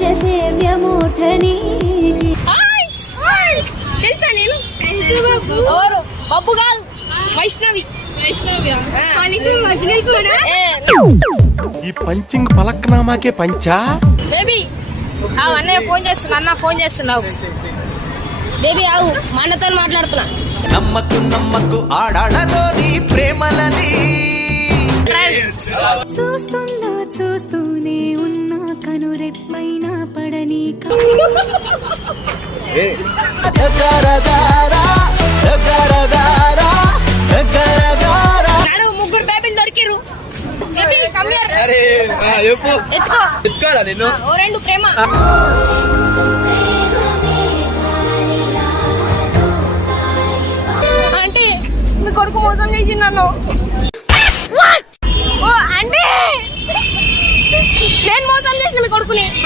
రాజసేవ్యమూర్ధని తెలుసా నేను ఎవరు పప్పు కాదు వైష్ణవి ఈ పంచింగ్ పలక్నామాకే పంచా బేబీ ఆవు అన్నయ్య ఫోన్ చేస్తున్నా అన్న ఫోన్ చేస్తున్నావు బేబీ ఆవు మా అన్నతో మాట్లాడుతున్నా నమ్మకు నమ్మకు ఆడాళ్ళలోని ప్రేమలని చూస్తున్నా చూస్తూనే ఉన్నా కనురెప్పైన పడని ముగ్గురు బేబీలు దొరికిరు ఎత్తుకోరా నేను ఓ రెండు ప్రేమ అంటే మీ కొడుకు మోసం చేసింది నన్ను ఓ అంటే నేను మోసం చేసిన మీ కొడుకుని